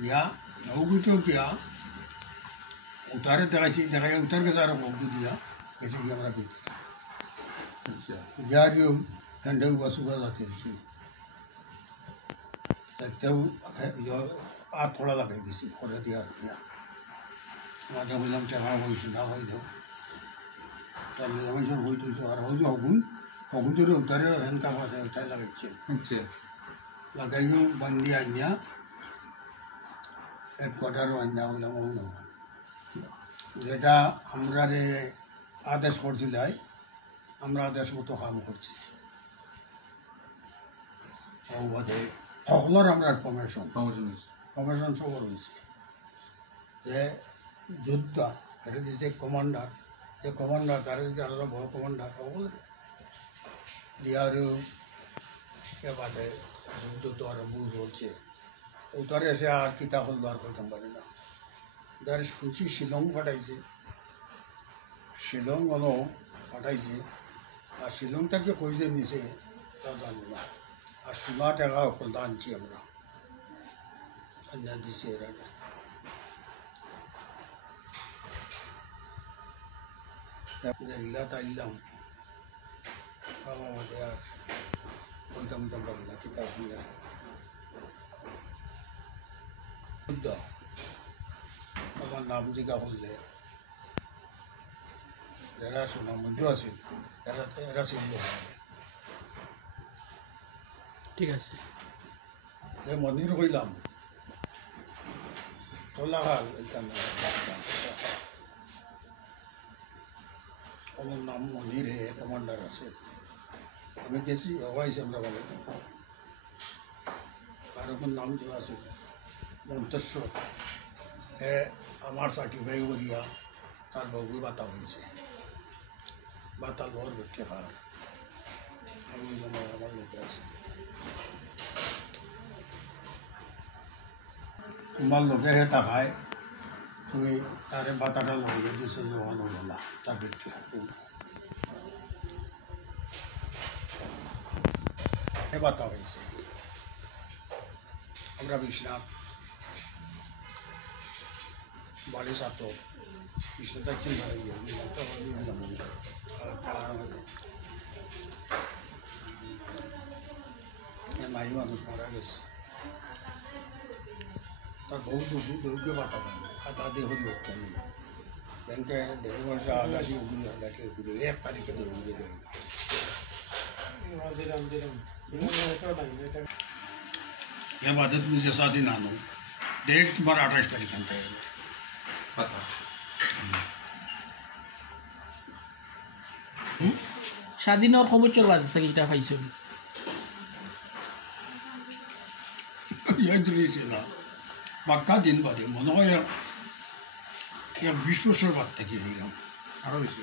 গিয়া নৌকুটো গিয়া উতারে দেখাইছি দেখাই উতার গেছে আর নৌকু দিয়া গেছে গিয়ে আমরা পেয়েছি গিয়ারিও হ্যান্ডেও বাসুকা যাতে দিচ্ছি তেও আর থোড়া লাগাই দিছি করে দিয়া মাঝে বললাম টাকা হয়েছে না হয়ে দেও তাহলে আমি সব হইতে আর হয়ে হগুন হগুন তো উতারে হ্যান কাপ আছে ওটাই লাগাইছে লাগাইও বান্ধি আনিয়া হেডকোয়ার্টারও আনিয়া হইলাম অন্য যেটা আমরা আদেশ করছিলাই আমরা আদেশ মতো কাম করছি বাদে সকলের আমরা কমিশন সবর হয়েছে যে যুদ্ধ এটা দিচ্ছে কমান্ডার যে কমান্ডার তারা দিচ্ছে আলাদা বড় কমান্ডার সকল দিয়ারও এ বাদে যুদ্ধ তো আর বুঝ হচ্ছে উতারে এসে আর কিতা হল আর করতাম পারি না যার শুনছি শিলং ফাটাইছে শিলং হলো ফাটাইছে আর শিলংটাকে কইছে নিছে তা জানি না আর সোনা টাকা অকল আনছি আমরা আন্না দিছে এরা গেরিলা তাইলাম আমাদের আর কইতাম পারি না কিতা হইয়া আমার নাম জিজ্ঞা করলে যারা সুনামগঞ্জ আছে এরা চিনল ঠিক আছে মন্দির হইলাম চলাকাল আমার নাম মন্দির হে কমান্ডার আছে আমি গেছি হওয়াইছি আমরা বলে আর ওখানে নাম যে আছে মন্তেশ্বর এ আমার সার্টিফাই করিয়া তার বউ বাতা হয়েছে বাতা লোর বেটে খার আমি আমার লোকের আছে তোমার লোকে হে তাকায় তুমি তারে বাতাটা লাগিয়ে দিছো জোগানো বলা তার বেটে এ বাতা হয়েছে আমরা বিশ্বনাথ বাড়ি সাত বিশ্বনাথ চিন্তা মাই মানুষ মারা গেছে তার বহু দৈর্ঘ্য বাতা পান আর দাদি হল লোকটা নেই ব্যাংকে 1.5 বছর আলাদা উগুলি 1 তারিখে দৌড়ে দেবে या बात तुम्ही जसा आधी नानो डेट तुम्हाला 28 तारीखांत आहे স্বাধীনের খবর বাজার থেকে এটা পাইছো না বাক্কা দিন বাদে মনে হয় 20 বছর বাদ থেকে হইলাম আরো বেশি